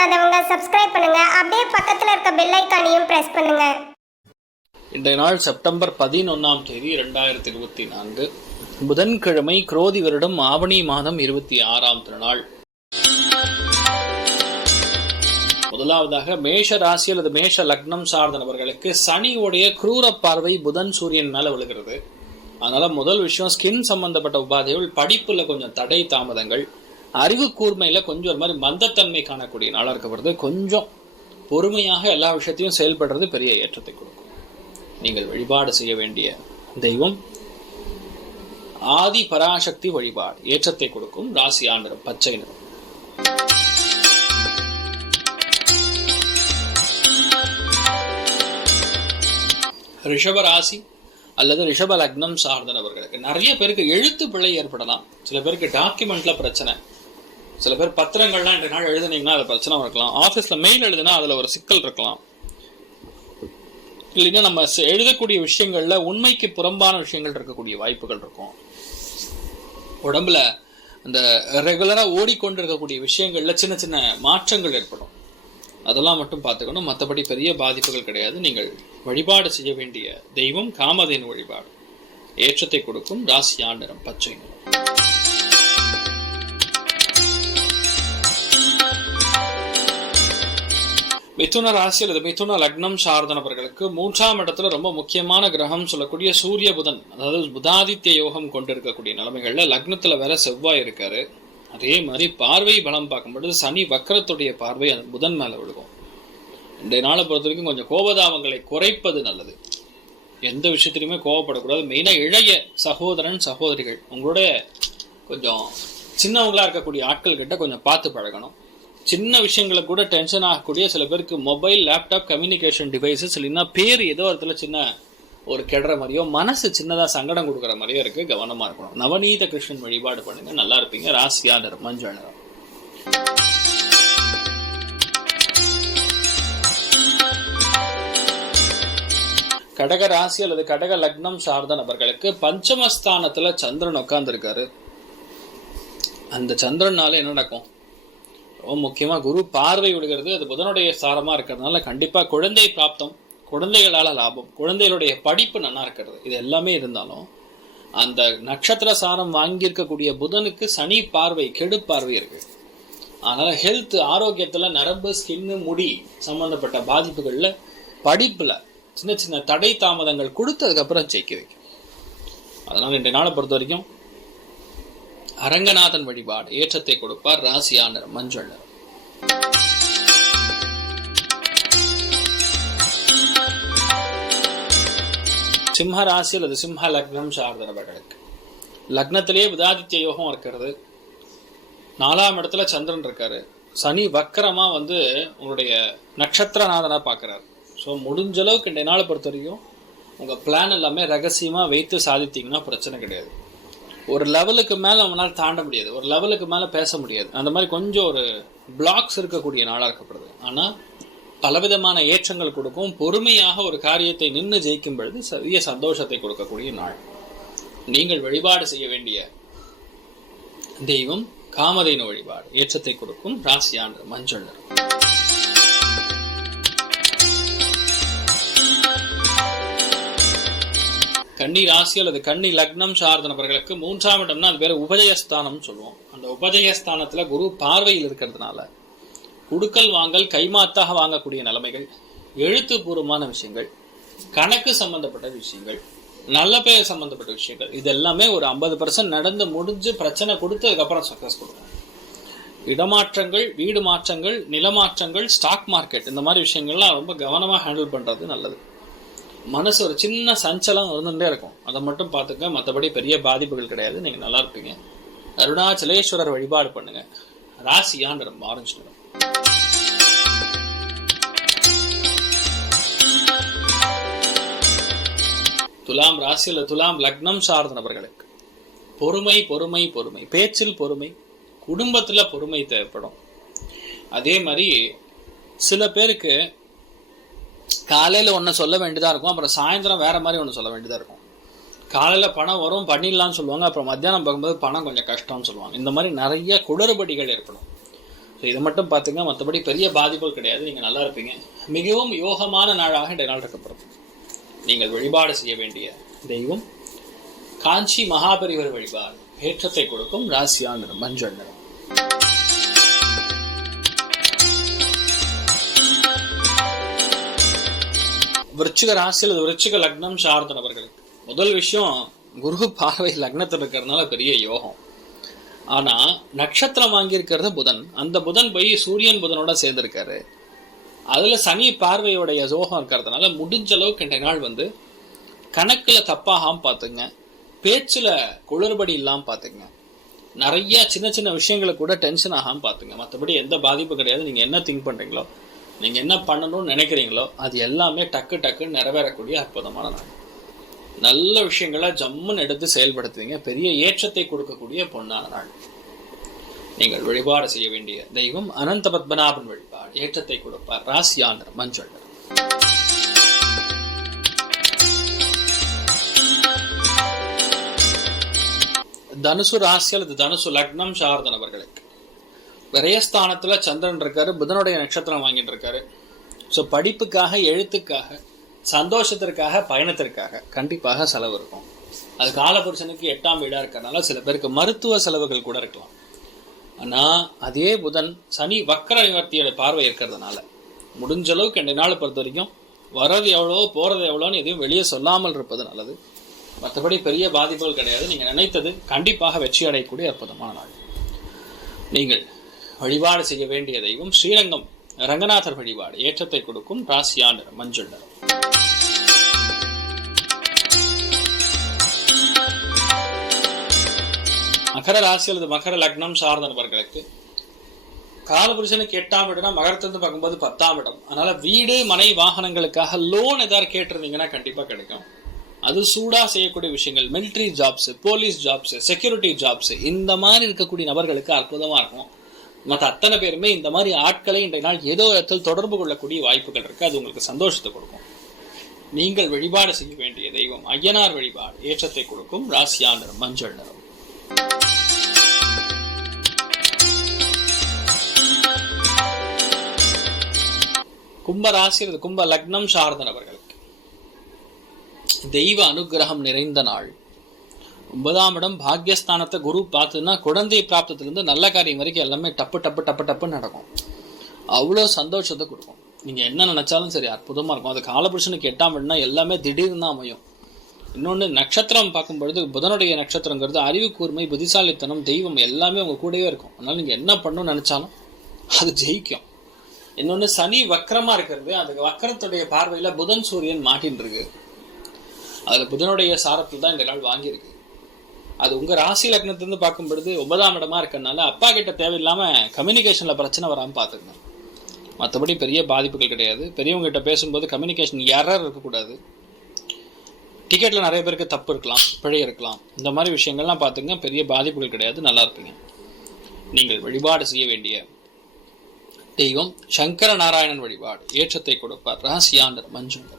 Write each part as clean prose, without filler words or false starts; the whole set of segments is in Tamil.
பண்ணாதவங்க சப்ஸ்கிரைப் பண்ணுங்க. அப்படியே பக்கத்துல இருக்க பெல் ஐகானையும் பிரஸ் பண்ணுங்க. இன்றைய நாள் செப்டம்பர் 11ஆம் தேதி 2024 புதன்கிழமை, குரோதி வருடம் ஆவணி மாதம் 26ஆம் திருநாள். முதலாவதாக மேஷ ராசி அல்லது மேஷ லக்னம் சார்ந்த நபர்களுக்கு சனியுடைய கிரூர பார்வை புதன் சூரியன் மேல விழுகிறது. அதனால முதல் விஷயம், ஸ்கின் சம்பந்தப்பட்ட உபாதைகள், படிப்புல கொஞ்சம் தடை தாமதங்கள், அறிவு கூர்மையில கொஞ்சம் ஒரு மாதிரி மந்தத்தன்மை காணக்கூடிய நாளா இருக்கப்படுது. கொஞ்சம் பொறுமையாக எல்லா விஷயத்தையும் செயல்படுறது பெரிய ஏற்றத்தை கொடுக்கும். நீங்கள் வழிபாடு செய்ய வேண்டிய தெய்வம் ஆதி பராசக்தி வழிபாடு ஏற்றத்தை கொடுக்கும். ராசியா நிறம் பச்சை நிறம். ரிஷப ராசி அல்லது ரிஷப லக்னம் சார்ந்த நபர்களுக்கு நிறைய பேருக்கு எழுத்து பிழை ஏற்படலாம். சில பேருக்கு டாக்குமெண்ட்ல பிரச்சனை, சில பேர் பத்திரங்கள்லாம் இன்றைய நாள் எழுதுனீங்கன்னா அது பிரச்சனை இருக்கலாம். ஆஃபீஸ்ல மெயில் எழுதுனா அதுல ஒரு சிக்கல் இருக்கலாம். இல்லைன்னா நம்ம எழுதக்கூடிய விஷயங்கள்ல உண்மைக்கு புறம்பான விஷயங்கள் இருக்கக்கூடிய வாய்ப்புகள் இருக்கும். உடம்புல அந்த ரெகுலரா ஓடிக்கொண்டு இருக்கக்கூடிய விஷயங்கள்ல சின்ன சின்ன மாற்றங்கள் ஏற்படும். அதெல்லாம் மட்டும் பார்த்துக்கணும். மற்றபடி பெரிய பாதிப்புகள் கிடையாது. நீங்கள் வழிபாடு செய்ய வேண்டிய தெய்வம் காமதேனு வழிபாடு ஏற்றத்தை கொடுக்கும். ராசியா நிறம் பச்சை நிறம். மிதுன ராசி அல்லது மிதுன லக்னம் சார்ந்த நபர்களுக்கு 3ஆம் இடத்துல ரொம்ப முக்கியமான கிரகம் சொல்லக்கூடிய சூரிய புதன், அதாவது புதாதித்ய யோகம் கொண்டிருக்கக்கூடிய நிலைமைகள்ல லக்னத்துல வேற செவ்வாய் இருக்காரு. அதே மாதிரி பார்வை பலம் பார்க்கும்பொழுது சனி வக்கரத்துடைய பார்வை அந்த புதன் மேல விழுகும். இன்றைய நாளை பொறுத்த வரைக்கும் கொஞ்சம் கோபதாபங்களை குறைப்பது நல்லது. எந்த விஷயத்திலுமே கோபப்படக்கூடாது. மெயினா இளைய சகோதரன் சகோதரிகள், உங்களோட கொஞ்சம் சின்னவங்களா இருக்கக்கூடிய ஆட்கள் கிட்ட கொஞ்சம் பார்த்து பழகணும். சின்ன விஷயங்களை கூட டென்ஷன் ஆகக்கூடிய சில பேருக்கு மொபைல், லேப்டாப், கம்யூனிகேஷன் டிவைசஸ் இல்லைன்னா பேர் ஏதோ இடத்துல சின்ன ஒரு கெடுற மாதிரியோ மனசு சின்னதா சங்கடம் கொடுக்குற மாதிரியோ இருக்கு. கவனமா இருக்கணும். நவநீத கிருஷ்ணன் வழிபாடு பண்ணுங்க, நல்லா இருப்பீங்க. ராசியா நிறம் மஞ்சள் நிறம். கடக ராசி அல்லது கடக லக்னம் சார்ந்த நபர்களுக்கு பஞ்சமஸ்தானத்துல சந்திரன் உட்கார்ந்து இருக்காரு. அந்த சந்திரனால என்ன நடக்கும்? ரொம்ப முக்கியமா குரு பார்வை விடுகிறது. அது புதனுடைய சாரமா இருக்கிறதுனால கண்டிப்பா குழந்தை பிராப்தம், குழந்தைகளால லாபம், குழந்தைகளுடைய படிப்பு நல்லா இருக்கிறது. இது எல்லாமே இருந்தாலும் அந்த நட்சத்திர சாரம் வாங்கியிருக்கக்கூடிய புதனுக்கு சனி பார்வை, கெடு பார்வை இருக்கு. அதனால ஹெல்த், ஆரோக்கியத்துல நரம்பு, ஸ்கின்னு, முடி சம்பந்தப்பட்ட பாதிப்புகள்ல, படிப்புல சின்ன சின்ன தடை தாமதங்கள் கொடுத்து அதுக்கப்புறம் ஜெயிக்க வைக்கும். அதனால இன்றைய நாளை பொறுத்த வரைக்கும் அரங்கநாதன் வழிபாடு ஏற்றத்தை கொடுப்பார். ராசியா நிறம் மஞ்சள் நிறம். சிம்ம ராசி அல்லது சிம்ம லக்னம் சார்ந்த நபர்களுக்கு லக்னத்திலேயே புதாதித்ய யோகம் இருக்கிறது. 4ஆம் இடத்துல சந்திரன் இருக்காரு. சனி வக்கரமா உங்களுடைய நட்சத்திரநாதனா பார்க்கிறாரு. ஸோ முடிஞ்ச அளவுக்கு இன்றைய நாளை பொறுத்த வரைக்கும் உங்க பிளான் எல்லாமே ரகசியமா வைத்து சாதித்தீங்கன்னா பிரச்சனை கிடையாது. ஒரு லெவலுக்கு மேல அவனால் தாண்ட முடியாது, ஒரு லெவலுக்கு மேல பேச முடியாது. அந்த மாதிரி கொஞ்சம் ஒரு பிளாக்ஸ் இருக்கக்கூடிய நாளா இருக்கப்படுது. ஆனா பலவிதமான ஏற்றங்கள் கொடுக்கும். பொறுமையாக ஒரு காரியத்தை நின்று ஜெயிக்கும் பொழுது சரிய சந்தோஷத்தை கொடுக்கக்கூடிய நாள். நீங்கள் வழிபாடு செய்ய வேண்டிய தெய்வம் காமதேனு வழிபாடு ஏற்றத்தை கொடுக்கும். ராசியா நிறம் மஞ்சள் நிறம். கன்னி ராசி அல்லது கன்னி லக்னம் சார்ந்த நபர்களுக்கு 3ஆம் இடம்னா அது பேர் உபஜயஸ்தானம் சொல்லுவோம். அந்த உபஜயஸ்தானத்துல குரு பார்வையில் இருக்கிறதுனால குடுக்கல் வாங்கல், கைமாத்தாக வாங்கக்கூடிய நிலைமைகள், எழுத்துப்பூர்வமான விஷயங்கள், கணக்கு சம்பந்தப்பட்ட விஷயங்கள், நல்ல பெயர் சம்பந்தப்பட்ட விஷயங்கள், இது எல்லாமே ஒரு 50% நடந்து முடிஞ்சு பிரச்சனை கொடுத்து அதுக்கப்புறம் சக்சஸ் கொடுக்கும். இடமாற்றங்கள், வீடு மாற்றங்கள், நிலமாற்றங்கள், ஸ்டாக் மார்க்கெட், இந்த மாதிரி விஷயங்கள்லாம் ரொம்ப கவனமா ஹேண்டில் பண்றது நல்லது. மனசு ஒரு சின்ன சஞ்சலம் இருந்துட்டே இருக்கும். அதை மட்டும் பார்த்துக்க. மற்றபடி பெரிய பாதிப்புகள் கிடையாது. நீங்க நல்லா இருப்பீங்க. அருணாச்சலேஸ்வரர் வழிபாடு பண்ணுங்க. ராசியா நிறம் ஆரஞ்சு நிறம். துலாம் ராசி அல்ல துலாம் லக்னம் சார்ந்த நபர்களுக்கு பொறுமை பொறுமை பொறுமை, பேச்சில் பொறுமை, குடும்பத்துல பொறுமை தேவைப்படும். அதே மாதிரி சில பேருக்கு காலையில ஒன்னு சொல்ல வேண்டியதா இருக்கும், அப்புறம் சாயந்தரம் வேற மாதிரி ஒன்னு சொல்ல வேண்டியதா இருக்கும். காலையில பணம் வரும் பண்ணிடலாம்னு சொல்லுவாங்க, அப்புறம் மத்தியானம் பார்க்கும்போது பணம் கொஞ்சம் கஷ்டம்னு சொல்லுவாங்க. இந்த மாதிரி நிறைய குளறுபடிகள் ஏற்படும். ஸோ இதை மட்டும் பார்த்துங்க, மற்றபடி பெரிய பாதிப்புகள் கிடையாது. நீங்கள் நல்லா இருப்பீங்க. மிகவும் யோகமான நாளாக இந்த நாள் இருக்கப்படும். நீங்கள் வழிபாடு செய்ய வேண்டிய தெய்வம் காஞ்சி மகாபெரிவர் வழிபாடு. ஏற்றத்தை கொடுக்கும் ராசியா நிறம் மஞ்சள் நிறம். விருச்சிக ராசி அல்லது விருச்சிக லக்னம் சார்ந்த நபர்களுக்கு முதல் விஷயம், குரு பார்வை லக்னத்தில் இருக்கிறதுனால பெரிய யோகம். ஆனா நட்சத்திரம் வாங்கியிருக்கிறது புதன். அந்த புதன் போய் சூரியன் புதனோட சேர்ந்திருக்காரு. அதுல சனி பார்வையோடைய யோகம் இருக்கிறதுனால முடிஞ்ச அளவுக்கு இன்றைய நாள் கணக்குல தப்பாகாம பாத்துங்க, பேச்சுல குளறுபடி இல்லாம பாத்துங்க, நிறைய சின்ன சின்ன விஷயங்களை கூட டென்ஷன் ஆகாம பாத்துங்க. மற்றபடி எந்த பாதிப்பும் கிடையாது. நீங்க என்ன திங்க் பண்றீங்களோ, நீங்க என்ன பண்ணணும்னு நினைக்கிறீங்களோ அது எல்லாமே டக்குன்னு நிறைவேறக்கூடிய அற்புதமான நாள். நல்ல விஷயங்களை ஜம்முன்னு எடுத்து செயல்படுத்துவீங்க. பெரிய ஏற்றத்தை கொடுக்கக்கூடிய பொன்னான நாள். நீங்கள் வழிபாடு செய்ய வேண்டிய தெய்வம் அனந்த பத்மநாபன் வழிபாடு. ஏற்றத்தை கொடுப்பார். ராசியா நிறம் மஞ்சள் நிறம். தனுசு ராசி அல்லது தனுசு லக்னம் சார்ந்த நபர்களுக்கு விரயஸ்தானத்துல சந்திரன் இருக்காரு. புதனுடைய நட்சத்திரம் வாங்கிட்டு இருக்காரு. ஸோ படிப்புக்காக, எழுத்துக்காக, சந்தோஷத்திற்காக, பயணத்திற்காக கண்டிப்பாக செலவு இருக்கும். அது காலபுருஷனுக்கு 8ஆம் வீடா இருக்கிறதுனால சில பேருக்கு மருத்துவ செலவுகள் கூட இருக்கலாம். ஆனா அதே புதன் சனி வக்கர நிவர்த்தியோட பார்வை இருக்கிறதுனால முடிஞ்ச அளவுக்கு 2 நாள் பொறுத்த வரைக்கும் வர்றது எவ்வளோ போறது எவ்வளோன்னு எதையும் வெளியே சொல்லாமல் இருப்பது நல்லது. மற்றபடி பெரிய பாதிப்புகள் கிடையாது. நீங்க நினைத்தது கண்டிப்பாக வெற்றி அடையக்கூடிய அற்புதமான நாள். நீங்கள் வழிபாடு செய்ய வேண்டிய தெய்வம் ஸ்ரீரங்கம் ரங்கநாதர் வழிபாடு. ஏற்றத்தை கொடுக்கும் ராசியா நிறம் மஞ்சள் நிறம். மகர ராசி அல்லது மகர லக்னம் சார்ந்த நபர்களுக்கு காலபுருஷனுக்கு 8ஆம் இடம்னா மகரத்திலிருந்து பார்க்கும்போது 10ஆம் இடம். அதனால வீடு, மனை, வாகனங்களுக்காக லோன் ஏதாவது கேட்டிருந்தீங்கன்னா கண்டிப்பா கிடைக்கும். அது சூடா செய்யக்கூடிய விஷயங்கள், military jobs, police jobs, security jobs, இந்த மாதிரி இருக்கக்கூடிய நபர்களுக்கு அற்புதமா இருக்கும். மற்ற அத்தனை பேருமே இந்த மாதிரி ஆட்களை இன்றைய நாள் ஏதோ இடத்தில் தொடர்பு கொள்ளக்கூடிய வாய்ப்புகள் இருக்கு. அது உங்களுக்கு சந்தோஷத்தை கொடுக்கும். நீங்கள் வழிபாடு செய்ய வேண்டிய தெய்வம் ஐயனார் வழிபாடு. ஏற்றத்தை கொடுக்கும் ராசியா நிறம் மஞ்சள் நிறம். கும்ப ராசி அல்லது கும்ப லக்னம் சார்ந்த நபர்களுக்கு தெய்வ அனுகிரகம் நிறைந்த நாள். 9ஆம் இடம் பாக்யஸ்தானத்தை குரு பார்த்துன்னா குழந்தை பிராப்தத்திலிருந்து நல்ல காரியம் வரைக்கும் எல்லாமே டப்பு நடக்கும். அவ்வளோ சந்தோஷத்தை கொடுக்கும். நீங்க என்ன நினைச்சாலும் சரி அற்புதமா இருக்கும். அது காலபுருஷனுக்கு 8ஆம் இடம்னா எல்லாமே திடீர்னு தான் அமையும். இன்னொன்று, நட்சத்திரம் பார்க்கும்பொழுது புதனுடைய நட்சத்திரங்கிறது அறிவு கூர்மை, புத்திசாலித்தனம், தெய்வம் எல்லாமே உங்க கூடவே இருக்கும். அதனால நீங்க என்ன பண்ணணும்னு நினைச்சாலும் அது ஜெயிக்கும். இன்னொன்று, சனி வக்கரமா இருக்கிறது. அந்த வக்கரத்துடைய பார்வையில புதன் சூரியன் மாட்டின்னு இருக்கு. அதுல புதனுடைய சாரத்தில் தான் இந்த நாள் வாங்கியிருக்கு. அது உங்க ராசி லக்னத்திலிருந்து பார்க்கும் பொழுது 9ஆம் இடமா இருக்கிறதுனால அப்பா கிட்ட தேவையில்லாம கம்யூனிகேஷன்ல பிரச்சனை வராமல் பார்த்துக்கங்க. மற்றபடி பெரிய பாதிப்புகள் கிடையாது. பெரியவங்க கிட்ட பேசும்போது கம்யூனிகேஷன் எரர் இருக்கக்கூடாது. டிக்கெட்ல நிறைய பேருக்கு தப்பு இருக்கலாம், பிழை இருக்கலாம். இந்த மாதிரி விஷயங்கள்லாம் பார்த்துங்க. பெரிய பாதிப்புகள் கிடையாது. நல்லா இருப்பீங்க. நீங்கள் வழிபாடு செய்ய வேண்டிய தெய்வம் சங்கர நாராயணன் வழிபாடு. ஏற்றத்தை கொடுப்பார். ராசியா நிறம் மஞ்சள் நிறம்.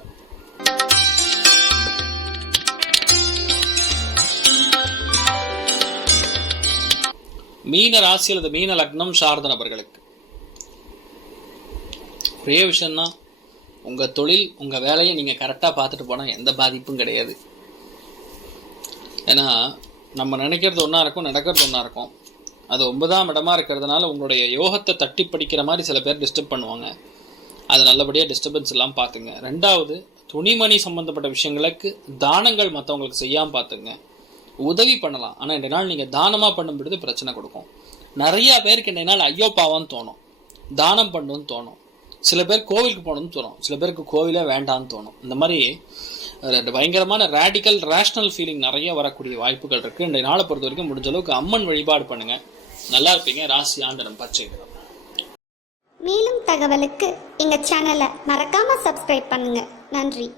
மீன ராசி அல்லது மீன லக்னம் சார்ந்த நபர்களுக்கு ஒரே விஷயம்தான், உங்க தொழில், உங்க வேலையை நீங்க கரெக்டா பார்த்துட்டு போனா எந்த பாதிப்பும் கிடையாது. ஏன்னா நம்ம நினைக்கிறது ஒன்றா இருக்கும், நடக்கிறது ஒன்றா இருக்கும். அது 9ஆம் இடமா இருக்கிறதுனால உங்களுடைய யோகத்தை தட்டி படிக்கிற மாதிரி சில பேர் டிஸ்டர்ப் பண்ணுவாங்க. அது நல்லபடியாக டிஸ்டர்பன்ஸ் எல்லாம் பார்த்துங்க. 2வது, துணிமணி சம்பந்தப்பட்ட விஷயங்களுக்கு தானங்கள் மற்றவங்களுக்கு செய்யாமல் பார்த்துங்க. உதவி பண்ணலாம். ஆனால் இன்றைய நாள் நீங்கள் தானமாக பண்ணும்பொழுது பிரச்சனை கொடுக்கும். நிறையா பேருக்கு இன்றைய நாள் ஐயோ பாவான்னு தோணும், தானம் பண்ணணும்னு தோணும். சில பேர் கோவிலுக்கு போகணும்னு தோணும், சில பேருக்கு கோவிலே வேண்டான்னு தோணும். இந்த மாதிரி பயங்கரமான ரேடிக்கல் ரேஷனல் ஃபீலிங் நிறைய வரக்கூடிய வாய்ப்புகள் இருக்குது. இன்றைய நாளை பொறுத்த வரைக்கும் முடிஞ்ச அளவுக்கு அம்மன் வழிபாடு பண்ணுங்க. நல்லா இருப்பீங்க. ராசி ஆண்டனம் பச்சை நிறம். மேலும் தகவலுக்கு எங்கள் சேனலை மறக்காமல் சப்ஸ்கிரைப் பண்ணுங்கள். நன்றி.